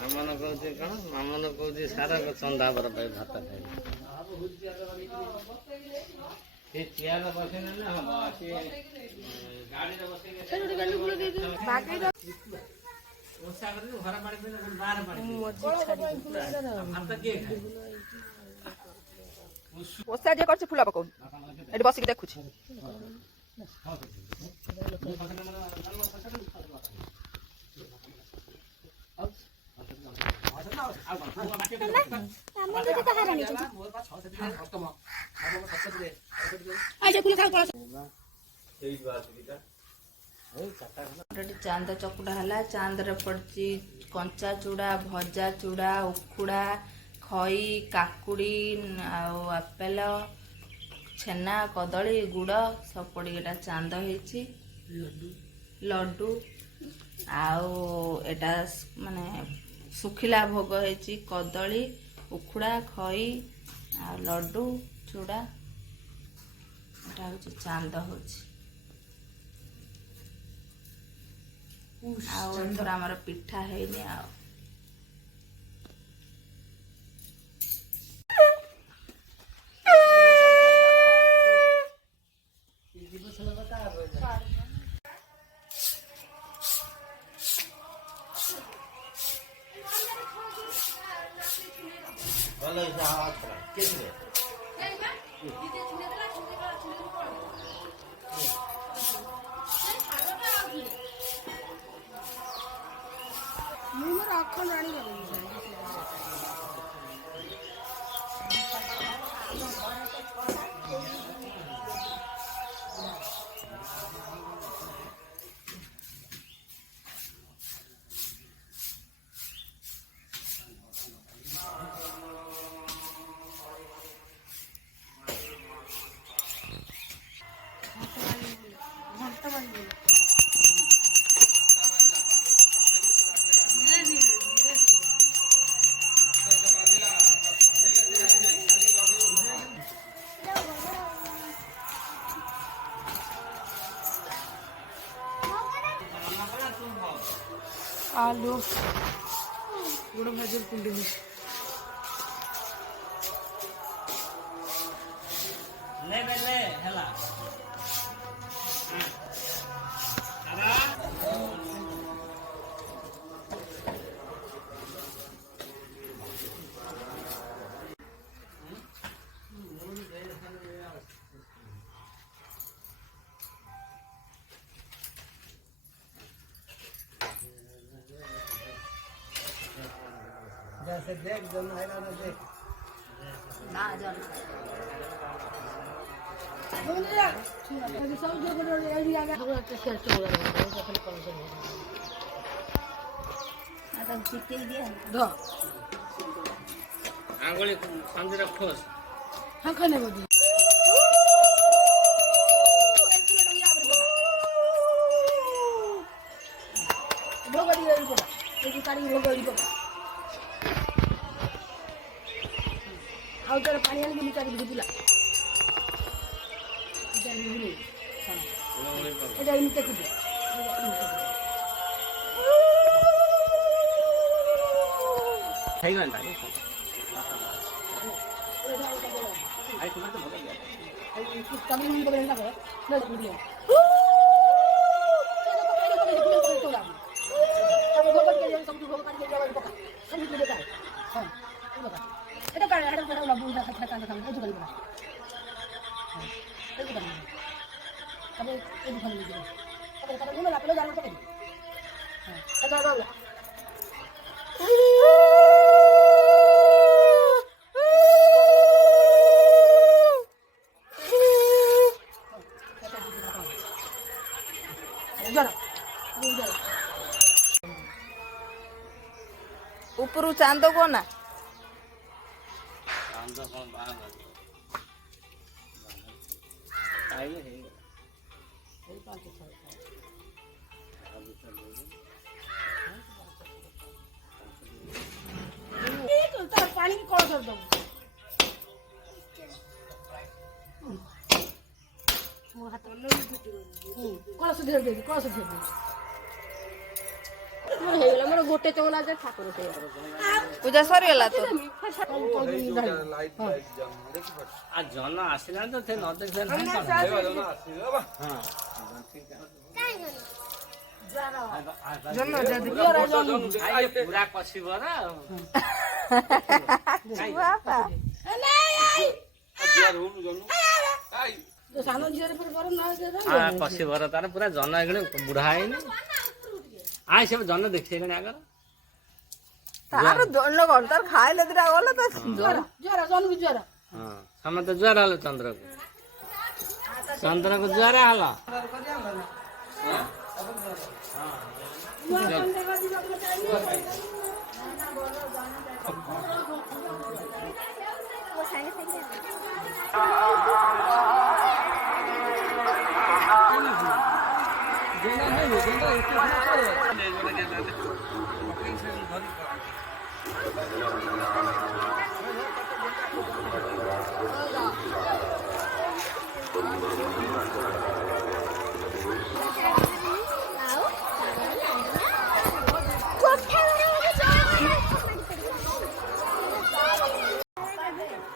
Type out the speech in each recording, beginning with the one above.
ମାମନ କହୁଛି କଣ ମାମନ କହୁଛି ସାରା ଚନ୍ଦା ବର ପାଇଁ ଭାତ ଖାଇବି ସେ ଚେୟାର ବସେଇ ନା ହବ ସେ ଗାଡ଼ିରେ ବସେଇ ଘର ପାଣି ବାହାର ପାଣି ଓଷା ଯିଏ କରୁଛି ଫୁଲ ପକଉନି ଏଠି ବସିକି ଦେଖୁଛି। ଚାନ୍ଦ ଚକୁଟା ହେଲା ଚାନ୍ଦରେ ପଡିଛି କଞ୍ଚା ଚୁଡ଼ା ଭଜା ଚୁଡ଼ା ଉଖୁଡ଼ା ଖଇ କାକୁଡ଼ି ଆଉ ଆପେଲ ଛେନା କଦଳୀ ଗୁଡ଼ ସବୁ ପଡ଼ିକି ଏଟା ଚାନ୍ଦ ହେଇଛି ଲଡୁ ଆଉ ଏଟା ମାନେ ଶୁଖିଲା ଭୋଗ ହେଇଛି କଦଳୀ ଉଖୁଡ଼ା ଖଇ ଆଉ ଲଡୁ ଚୁଡ଼ା ଏଟା ହଉଛି ଚାନ୍ଦ ହଉଛି ଆଉ ଏଥର ଆମର ପିଠା ହେଇନି ଆଉ आलू गुड़ भाजी कुंडी ले ले हेला जैसे देख जन है ना देख ना जन सब जो बड़े एरिया में पूरा टेस्ट चल रहा है तो खाली कौन से आता चिट्टी दिया दो आंगुली संदरा खोस हां खाने बोदी भोगड़ी रे पड़ा एक काड़ी भोगड़ी पड़ा ଆଉ ତାର ପାଣି ଆଣିକି ଲୁଚାରି ବୁଝିଲା ଏଇଟା ଏମିତି ଦେଖୁଛୁ ହେଇଗଲା এটা কার এটা বড় না বুঝা খাতা কান খান এই জুগালি বড় হ্যাঁ এই জুগালি তবে এই জুগালি দিবে তবে তবে গুলো লাপলে জানো তবে হ্যাঁ এটা দাও ऊपर चांद को ना पानी कौन कर दो कौन से धीरे कौन से धीरे ମୋର ହେଇଗଲା ମୋର ଗୋଟେ ଚଙ୍ଗଲା ଯେ ଠାକୁର ସେଇଗଲା ପୂଜା ସରିଗଲା ତ आ जन आसिला तो थे न देखले ना हां ଜନ୍ମ ଯଦି पूरा पसिबो र ବାପା तो सानो झियर पर गरम ना दे आ पसिबो र तार पूरा जन एगणे बुढा हैन आइ सब जन देखि गणे आगर ତାର ଜନ୍ମ କର ତାର ଖାଇଲେ ଦିଟା ଗଲେ ତ ज्वर ज्वर जन भी ज्वर हां समय तो ज्वर हलो चंद्र को ज्वर हलो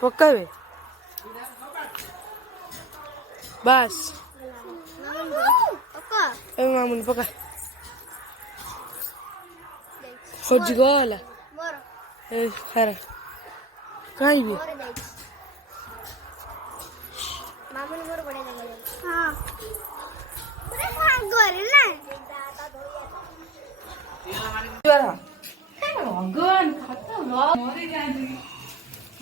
ପକାଇବେ ବାସ୍ ଏ ମାମୁନି ପକା ହଜିଗଲା ଏ ଖାରା କାହିଁକି मामून मोर बड़े जंगल हां पूरा सागरे ना ଜ୍ୱର भगवान खत्म मरे जाती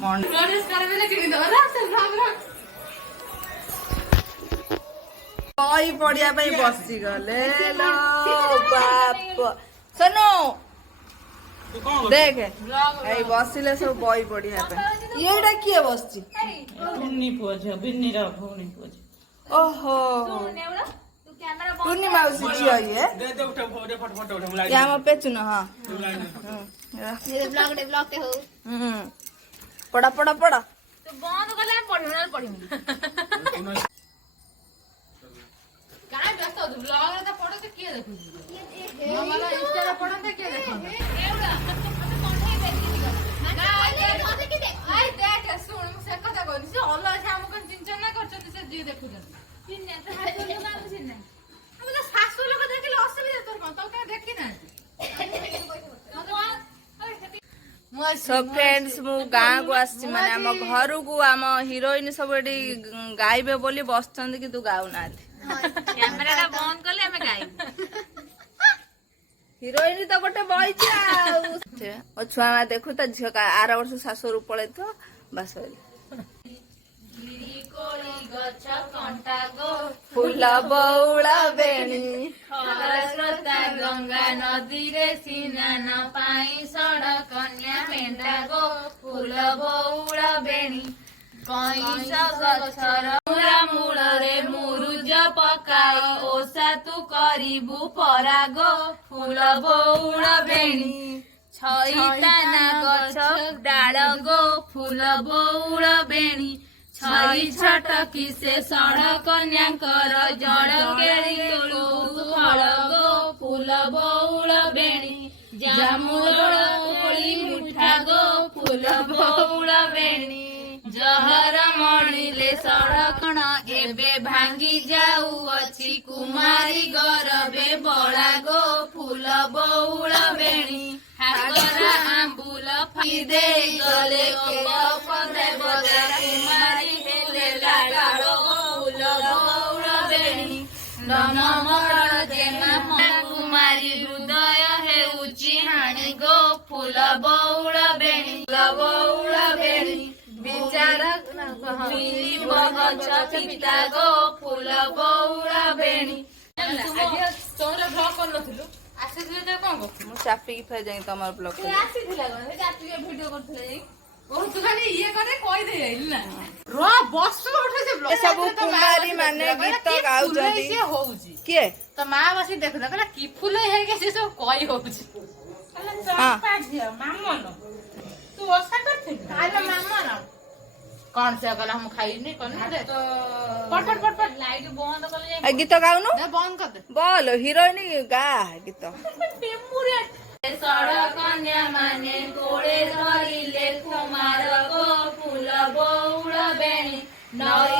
प्रवेश करबे ना किनी दबा चल भाग ବହି ପଢିବା ପାଇଁ ବସିଗଲେ ଲୋ ବାପ ଶୁଣୁ ଦେଖେ ଏଇ ବସିଲେ ସବୁ ବହି ପଢିବା ପାଇଁ ଏଇଟା କିଏ ବସିଛି भूनी पोज बिन्नी रा भूनी पोज ଓହୋ ଟୁନି ମାଉସୀ ଝିଅ ଇଏ ଇଏ ଆମ ପେଚୁନ ହଁ ये ब्लॉग ते हो ପଢା ପଢା ପଢା तो बंद करले पढिनु न पढिनु काय व्यस्त हो ब्लॉग रे त पढो त के देखु मला इंस्टा रे पढन त के देखु एवढा मते देख सुन से कथा कोनी से अल्लाह से हमको चिंतन ना करछन से जी देखु चिन्ने त हाथ लोग ना चिन्ने हम तो सासु लोग देखिले असुविधा तोर कोन तो के देखि ना सो फ्रेंड्स मु गाँ को आसी माने आम घर को आम हिरोइन सब एटी गाइबे बोली बसचंद कि तू गाउ ना कैमरा बंद करले हमें गाई हिरोइन तो गोटे बइची आ छुआ मा देखु त झियो का आर वर्ष सासुरु पळे तो बस फूल बौला बेणी खरस्रोता गंगा नदी रे स्नान पाई सड़क कन्या मेंढा गो फूल बौला बेणी कईस गछर मूल रे मुरुज पकाई ओसा तू करिबु पराग फूल बौला बेणी छैताना गछ डाल गो फूल बौला बेणी छई छटकी से सड़क कन्याकर जड़ केड़ी फल गो फूल बौल बेणी जामुन कोली मुठा गो फूल बौल बेणी जहर मणिले सड़कण एबे भांगी जाऊ अछि कुमारी गरबे बड़ा गो फूल बौल बेणी हागरा आंबुल फी दे गले पदे बजा कुमारी हेले लागालो फूल बौल बेणी नम मरण जेना कुमारी हृदय हेउची हाणी गो फूल बौल बेणी बौल बेणी विचार मिलिब गछ पिता गो फूल बौल बेणी तोरे ब्लॉग करनथिलु आसीथिले जे कोन गो मु चापी की फे जाई तमर ब्लॉग तू आसीथिला कोन हे चापी के वीडियो करथले जाई ओ तू खाली ये करे कहि दे आइल ना रो बस उठे जे ब्लॉग ए सब कुमारी माने गीत गाउजदी से होउची के त मा बसी देखला कहला की फूल हे के से सब कहि होउची कहला चपा दिया मामन तू ओसा करथिल आलो मामन कौन से कहला हम खाई नहीं कौन दे तो पट लाइट बंद कर ले गीत गाउनु बंद कर दे बोल हिरोइन गा गीत मेमोरी ଷଡ଼ କନ୍ୟା ମାନେ କୋଳେ ଧରିଲେ କୁମାର ଗୋ ଫୁଲ ବଉଳ ବେଣୀ ନଈ